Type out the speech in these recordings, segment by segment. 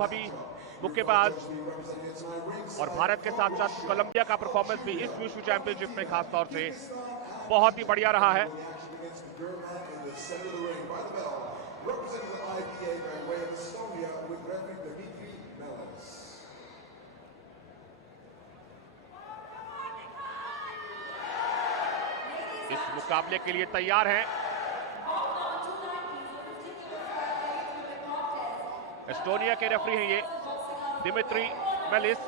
अनुभवी मुक्केबाज, और भारत के साथ साथ कोलंबिया का परफॉर्मेंस भी इस विश्व चैंपियनशिप में खास तौर से बहुत ही बढ़िया रहा है। इस मुकाबले के लिए तैयार हैं एस्टोनिया के रेफरी हैं ये दिमित्री मेलिस।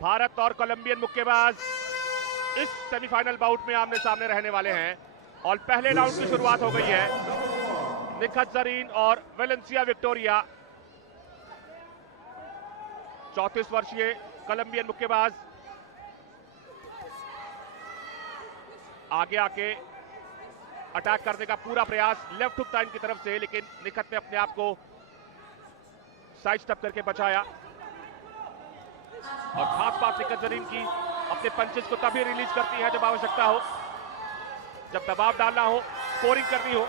भारत और कोलंबियन मुक्केबाज इस सेमीफाइनल बाउट में आमने सामने रहने वाले हैं और पहले राउंड की शुरुआत हो गई है। निखत जरीन और वेलेंसिया विक्टोरिया, 34 वर्षीय कोलंबियन मुक्केबाज, आगे आके अटैक करने का पूरा प्रयास लेफ्ट हुक था इनकी तरफ से, लेकिन निखत ने अपने आप को साइड स्टेप करके बचाया। और खास बात निखत जरीन की, अपने पंचेस को तभी रिलीज करती है जब आवश्यकता हो, जब दबाव डालना हो, स्कोरिंग करनी हो।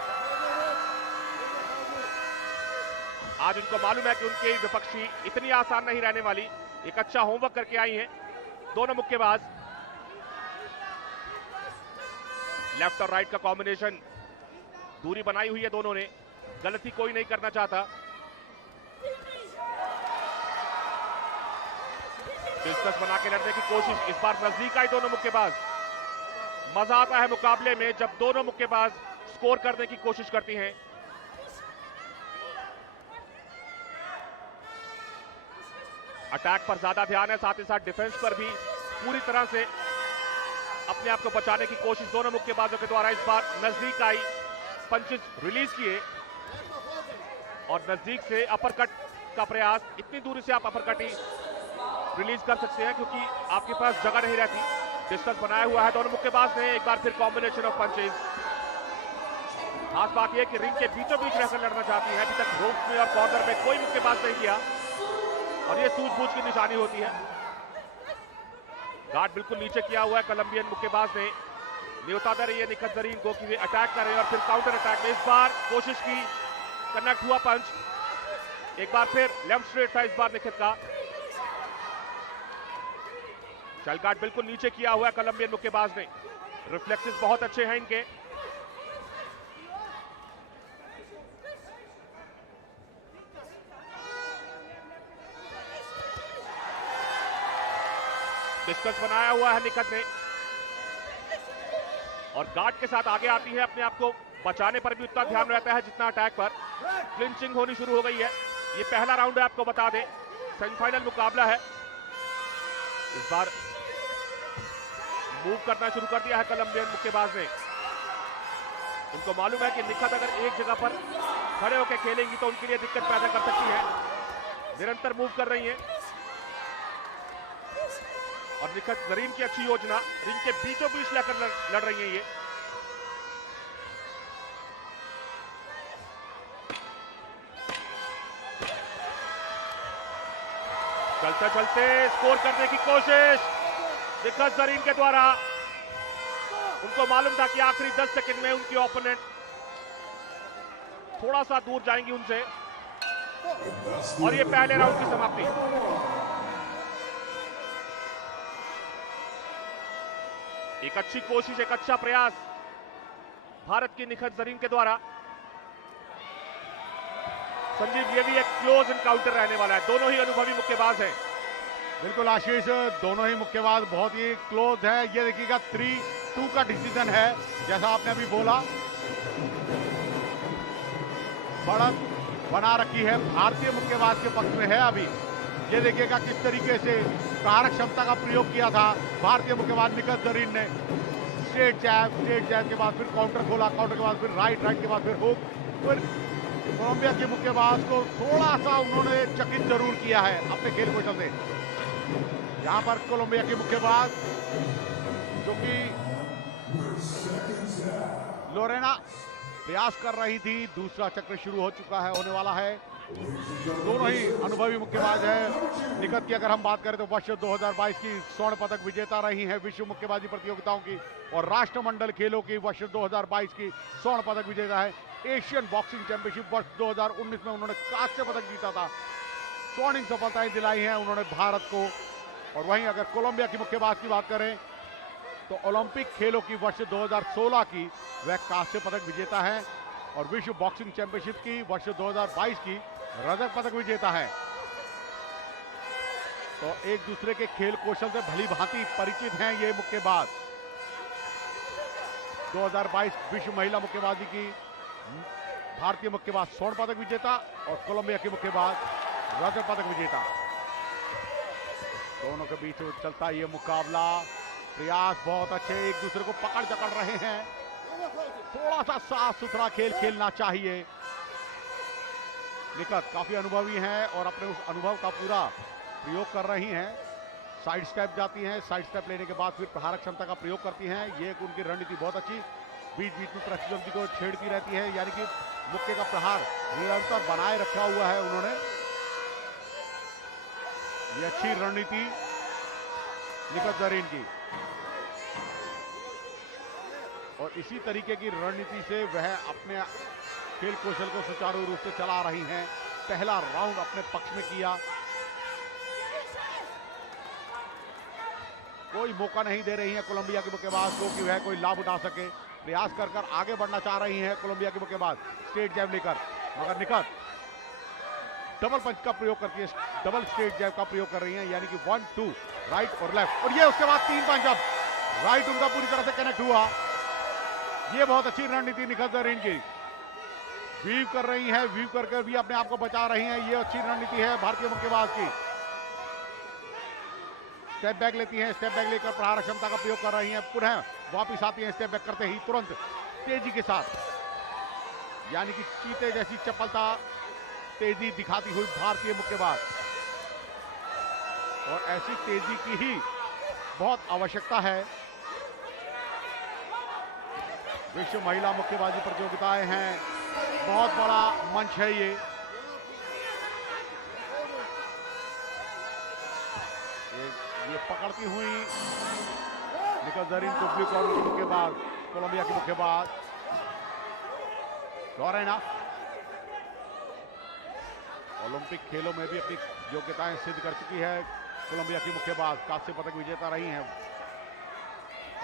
आज उनको मालूम है कि उनके विपक्षी इतनी आसान नहीं रहने वाली। एक अच्छा होमवर्क करके आई हैं दोनों मुक्केबाज। लेफ्ट और राइट का कॉम्बिनेशन, दूरी बनाई हुई है दोनों ने, गलती कोई नहीं करना चाहता। डिस्कस बना के लड़ने की कोशिश, इस बार नजदीक आई दोनों मुक्केबाज। मजा आता है मुकाबले में जब दोनों मुक्केबाज स्कोर करने की कोशिश करती हैं। अटैक पर ज्यादा ध्यान है, साथ ही साथ डिफेंस पर भी पूरी तरह से अपने आप को बचाने की कोशिश दोनों मुक्केबाजों के द्वारा। इस बार नजदीक आई, पंचेस रिलीज किए और नजदीक से अपरकट का प्रयास। इतनी दूरी से आप अपरकट ही रिलीज कर सकते हैं क्योंकि आपके पास जगह नहीं रहती। डिस्टेंस बनाया हुआ है दोनों मुक्केबाज ने। एक बार फिर कॉम्बिनेशन ऑफ पंचेस। खास बात यह कि रिंग के बीचों बीच रहकर लड़ना चाहती है। अभी तक रोप में और कॉर्नर में कोई मुक्केबाज नहीं किया और ये सूझबूझ की निशानी होती है। गार्ड बिल्कुल नीचे किया हुआ है कोलंबियन मुक्केबाज ने। न्योता दे रही है निखत जरीन को कि वे अटैक करें और फिर काउंटर अटैक में। इस बार कोशिश की, कनेक्ट हुआ पंच। एक बार फिर लेफ्ट स्ट्रेट था इस बार निखत का। शेल गार्ड बिल्कुल नीचे किया हुआ है कोलंबियन मुक्केबाज ने। रिफ्लेक्सेस बहुत अच्छे हैं इनके। डिस्कस बनाया हुआ है निखत ने और गार्ड के साथ आगे आती है। अपने आप को बचाने पर भी उतना ध्यान रहता है जितना अटैक पर। क्लिंचिंग होनी शुरू हो गई है। ये पहला राउंड है, आपको बता दें, सेमीफाइनल मुकाबला है। इस बार मूव करना शुरू कर दिया है कोलंबियन मुक्केबाज ने। उनको मालूम है कि निखत अगर एक जगह पर खड़े होकर खेलेंगी तो उनके लिए दिक्कत पैदा कर सकती है। निरंतर मूव कर रही है और निखत जरीन की अच्छी योजना, रिंग के बीचों बीच लेकर लड़ रही है ये। चलते चलते स्कोर करने की कोशिश निखत जरीन के द्वारा। उनको मालूम था कि आखिरी 10 सेकंड में उनकी ओपोनेंट थोड़ा सा दूर जाएंगी उनसे और ये पहले राउंड की समाप्ति। एक अच्छी कोशिश, एक अच्छा प्रयास भारत की निखत जरीन के द्वारा। संजीव, ये भी एक क्लोज एनकाउंटर रहने वाला है। दोनों ही अनुभवी मुक्केबाज हैं। बिल्कुल आशीष, दोनों ही मुक्केबाज बहुत ही क्लोज है। ये देखिएगा 3-2 का डिसीजन है, जैसा आपने अभी बोला। बढ़त बना रखी है भारतीय मुक्केबाज के पक्ष में है। अभी ये देखिएगा किस तरीके से कारक क्षमता का प्रयोग किया था भारतीय मुक्केबाज निखत जरीन ने। स्ट्रेट जैब के बाद फिर काउंटर खोला, काउंटर के बाद फिर राइट के बाद फिर हुक। फिर कोलंबिया के मुक्केबाज को थोड़ा सा उन्होंने चकित जरूर किया है अपने खेल कौशल से। यहाँ पर कोलंबिया के मुक्केबाज जो कि लोरेना प्रयास कर रही थी, दूसरा चक्र शुरू हो चुका है, होने वाला है। दोनों ही अनुभवी मुक्केबाज है। निकत की अगर हम बात करें तो वर्ष 2022 की स्वर्ण पदक विजेता रही हैं विश्व मुक्केबाजी प्रतियोगिताओं की, और राष्ट्रमंडल खेलों की वर्ष 2022 की स्वर्ण पदक विजेता है। एशियन बॉक्सिंग चैंपियनशिप वर्ष 2019 में उन्होंने कांस्य पदक जीता था। स्वर्णिम सफलताएं दिलाई हैं उन्होंने भारत को। और वहीं अगर कोलंबिया की मुक्केबाज की बात करें तो ओलंपिक खेलों की वर्ष 2016 की वह कांस्य पदक विजेता है, और विश्व बॉक्सिंग चैंपियनशिप की वर्ष 2022 की रजत पदक विजेता है। तो एक दूसरे के खेल कौशल से भली भांति परिचित हैं ये मुक्केबाज। 2022 विश्व महिला मुक्केबाजी की भारतीय मुक्केबाज स्वर्ण पदक विजेता और कोलंबिया की मुक्केबाज रजत पदक विजेता। दोनों के बीच चलता ये मुकाबला, प्रयास बहुत अच्छे, एक दूसरे को पकड़ जकड़ रहे हैं। थोड़ा सा साफ सुथरा खेल खेलना चाहिए। निकत काफी अनुभवी हैं और अपने उस अनुभव का पूरा प्रयोग कर रही हैं। साइड स्टेप जाती हैं, साइड स्टेप लेने के बाद फिर प्रहारक क्षमता का प्रयोग करती हैं। ये उनकी रणनीति बहुत अच्छी, बीच बीच में प्रतिद्वंदी को छेड़ती रहती है, यानी कि मुक्के का प्रहार निरंतर बनाए रखा हुआ है उन्होंने। ये अच्छी रणनीति निकत जरीन की, और इसी तरीके की रणनीति से वह अपने खेल कौशल को सुचारू रूप से चला रही हैं। पहला राउंड अपने पक्ष में किया, कोई मौका नहीं दे रही है कोलंबिया के मुक्केबाज को कि वह कोई लाभ उठा सके। प्रयास कर कर आगे बढ़ना चाह रही हैं कोलंबिया के मुक्केबाज स्ट्रेट जैब लेकर, मगर निकत डबल पंच का प्रयोग करती है, डबल स्ट्रेट जैब का प्रयोग कर रही हैं, यानी कि 1 2 राइट और लेफ्ट, और ये उसके बाद 3 पंच। अब राइट उनका पूरी तरह से कनेक्ट हुआ। ये बहुत अच्छी रणनीति निकत जरीन की, वीव कर रही हैं, वीव कर कर भी अपने आप को बचा रही हैं। ये अच्छी रणनीति है भारतीय मुक्केबाज की। स्टेप बैक लेती हैं, स्टेप बैक लेकर प्रहार क्षमता का प्रयोग कर रही हैं, पुनः वापस आती हैं स्टेप बैक करते ही तुरंत तेजी के साथ, यानी कि चीते जैसी चपलता, तेजी दिखाती हुई भारतीय मुक्केबाज। और ऐसी तेजी की ही बहुत आवश्यकता है। विश्व महिला मुक्केबाजी प्रतियोगिताएं हैं, बहुत बड़ा मंच है ये। ये पकड़ती हुई निकत जरीन टुकली कॉर्नर के मुक्केबाज, कोलंबिया की मुक्केबाज लोरेना ओलंपिक खेलों में भी अपनी योग्यताएं सिद्ध कर चुकी है। कोलंबिया की मुक्केबाज कांस्य पदक विजेता रही हैं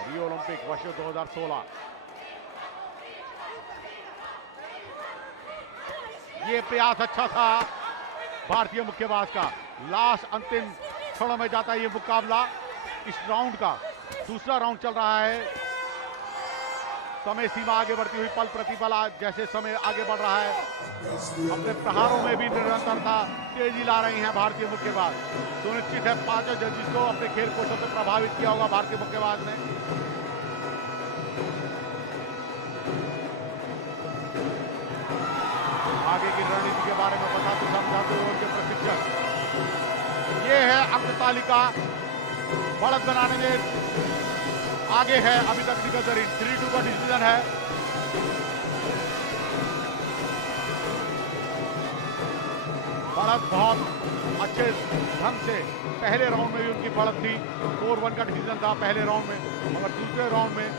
रियो ओलंपिक वर्ष 2016। ये प्रयास अच्छा था भारतीय मुक्केबाज का। लास्ट अंतिम क्षणों में जाता है ये मुकाबला। इस राउंड का दूसरा राउंड चल रहा है। समय सीमा आगे बढ़ती हुई पल प्रतिपल जैसे समय आगे बढ़ रहा है, अपने प्रहारों में भी निरंतरता तेजी ला रही हैं भारतीय मुक्केबाज। सुनिश्चित है पांचों जजेस को अपने खेल कौशल से प्रभावित किया होगा भारतीय मुक्केबाज ने। आगे की रणनीति के बारे में बताते समझाते हुए उनके प्रशिक्षक, ये है अंक तालिका, बढ़त बनाने में आगे है अभी तक निकत जरीन। 3-2 का डिसीजन है। बढ़त बहुत अच्छे ढंग से पहले राउंड में भी उनकी बढ़त थी। 4-1 का डिसीजन था पहले राउंड में, मगर दूसरे राउंड में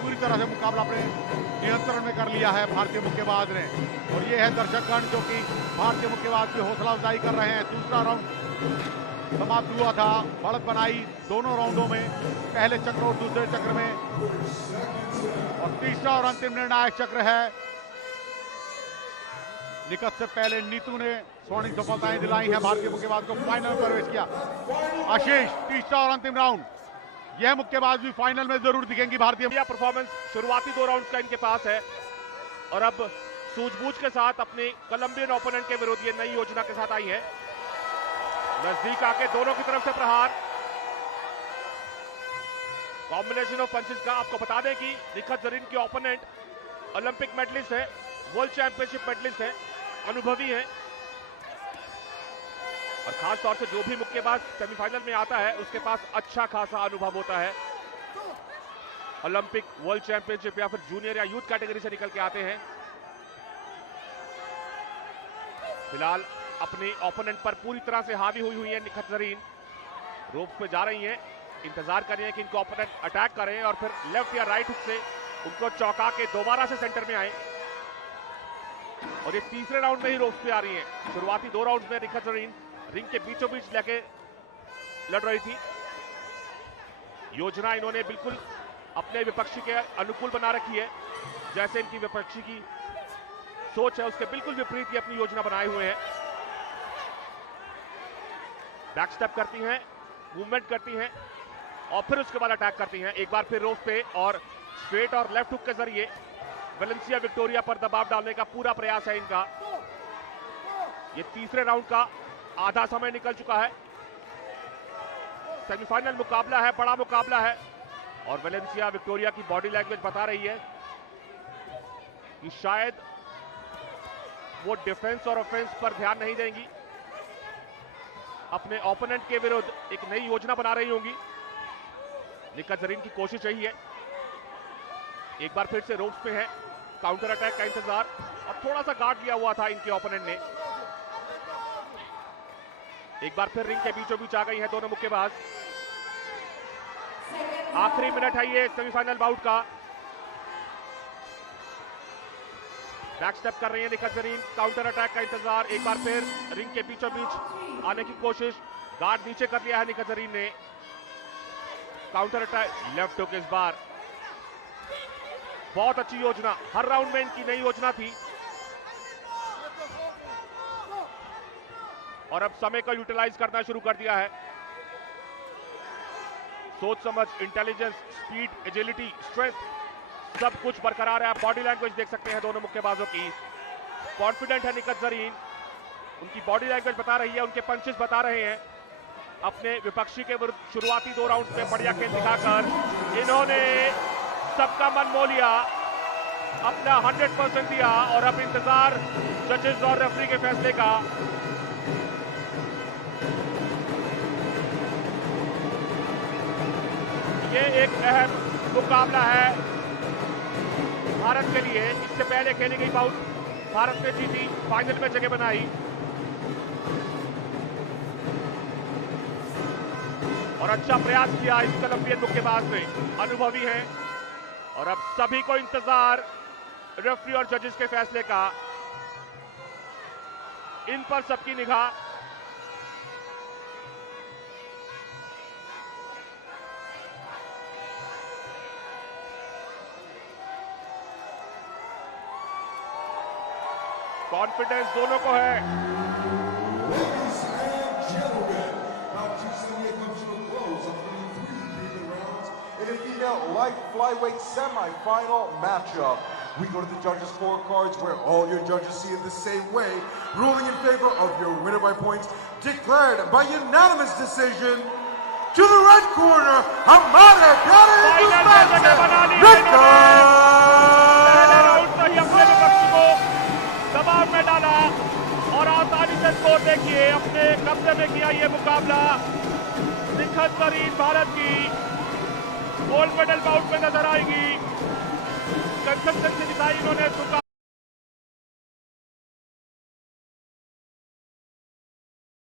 पूरी तरह से मुकाबला अपने नियंत्रण में कर लिया है भारतीय मुक्केबाज ने। और ये है दर्शकगण जो कि भारतीय मुक्केबाज की हौसला अफजाई कर रहे हैं। दूसरा राउंड समाप्त हुआ था, बढ़त बनाई दोनों राउंडों में, पहले चक्र और दूसरे चक्र में, और तीसरा और अंतिम निर्णायक चक्र है। निकट से पहले नीतू ने स्वर्णिम सफलताएं दिलाई हैं भारतीय मुक्केबाज को, फाइनल में प्रवेश किया। आशीष, तीसरा और अंतिम राउंड, यह मुक्केबाज भी फाइनल में जरूर दिखेंगी भारतीय। परफॉर्मेंस शुरुआती 2 राउंड का इनके पास है, और अब सूझबूझ के साथ अपने कोलंबियन ओपोनेंट के विरोध ये नई योजना के साथ आई है। नजदीक आके दोनों की तरफ से प्रहार, कॉम्बिनेशन ऑफ पंचेस का। आपको बता दें कि निखत जरीन के ओपोनेंट ओलंपिक मेडलिस्ट है, वर्ल्ड चैंपियनशिप मेडलिस्ट है, अनुभवी है, और खास तौर से जो भी मुक्केबाज सेमीफाइनल में आता है उसके पास अच्छा खासा अनुभव होता है। ओलंपिक, वर्ल्ड चैंपियनशिप या फिर जूनियर या यूथ कैटेगरी से निकल के आते हैं। फिलहाल अपनी ओपोनेंट पर पूरी तरह से हावी हुई है निखत जरीन। रोप्स पे जा रही हैं, इंतजार कर रही हैं कि इनको ओपोनेंट अटैक करें और फिर लेफ्ट या राइट हुक से उनको चौंका के दोबारा से सेंटर में आए। और ये तीसरे राउंड में ही रोप्स पे आ रही हैं। शुरुआती 2 राउंड में निखत जरीन रिंग के बीचों बीच लेके लड़ रही थी। योजना इन्होंने बिल्कुल अपने विपक्षी के अनुकूल बना रखी है। जैसे इनकी विपक्षी की सोच है उसके बिल्कुल विपरीत ये अपनी योजना बनाए हुए हैं। बैक स्टेप करती हैं, मूवमेंट करती हैं और फिर उसके बाद अटैक करती हैं। एक बार फिर रोप पे और स्ट्रेट और लेफ्ट हुक के जरिए वेलेंसिया विक्टोरिया पर दबाव डालने का पूरा प्रयास है इनका। ये तीसरे राउंड का आधा समय निकल चुका है। सेमीफाइनल मुकाबला है, बड़ा मुकाबला है और वेलेंसिया विक्टोरिया की बॉडी लैंग्वेज बता रही है कि शायद वो डिफेंस और ऑफेंस पर ध्यान नहीं देंगी, अपने ओपोनेंट के विरुद्ध एक नई योजना बना रही होंगी। निखत जरीन की कोशिश यही है, एक बार फिर से रोप्स पे है, काउंटर अटैक का इंतजार और थोड़ा सा गार्ड लिया हुआ था इनके ओपोनेंट ने। एक बार फिर रिंग के बीचों बीच आ गई हैं दोनों मुक्केबाज। आखिरी मिनट है ये सेमीफाइनल बाउट का। बैक स्टेप कर रही है निखत जरीन, काउंटर अटैक का इंतजार। एक बार फिर रिंग के बीचों बीच आने की कोशिश, गार्ड नीचे कर लिया है निखत जरीन ने। काउंटर अटैक, लेफ्ट हुक इस बार। बहुत अच्छी योजना, हर राउंड में इनकी नई योजना थी और अब समय को यूटिलाइज करना शुरू कर दिया है। सोच समझ, इंटेलिजेंस, स्पीड, एजिलिटी, स्ट्रेंथ सब कुछ बरकरार है। आप बॉडी लैंग्वेज देख सकते हैं दोनों मुक्केबाजों की। कॉन्फिडेंट है निखत जरीन, उनकी बॉडी लैंग्वेज बता रही है, उनके पंचेस बता रहे हैं। अपने विपक्षी के विरुद्ध शुरुआती 2 राउंड में बढ़िया खेल दिखाकर इन्होंने सबका मन मोह लिया, अपना 100% दिया और अब इंतजार जजेस और रेफरी के फैसले का। ये एक अहम मुकाबला है भारत के लिए। इससे पहले खेली गई बाउट भारत ने जीती, फाइनल में जगह बनाई और अच्छा प्रयास किया इस कोलंबियन मुक्केबाज ने। अनुभवी है और अब सभी को इंतजार रेफरी और जजेस के फैसले का। इन पर सबकी निगाह। कॉन्फिडेंस दोनों को है। Ladies and gentlemen, round 278 comes to a close after 3 even rounds in a female light flyweight semi-final matchup. We go to the judges' scorecards where all your judges see it the same way, ruling in favor of your winner by points, declared by unanimous decision. To the red corner, हमारे प्यारे दबाव में डाला और आसानी से score देखिए अपने कब्जे में किया ये मुकाबला। निखत जरीन भारत की गोल्ड मेडल बाउट में नजर आएगी। कंसिस्टेंसी दिखाई इन्होंने।